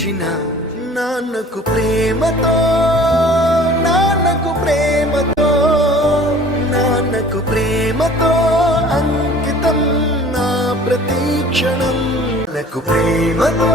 పిలిచిన నాన్నకు ప్రేమతో, నాన్నకు ప్రేమతో, నాన్నకు ప్రేమతో అంకితం నా ప్రతి క్షణం. నాన్నకు ప్రేమతో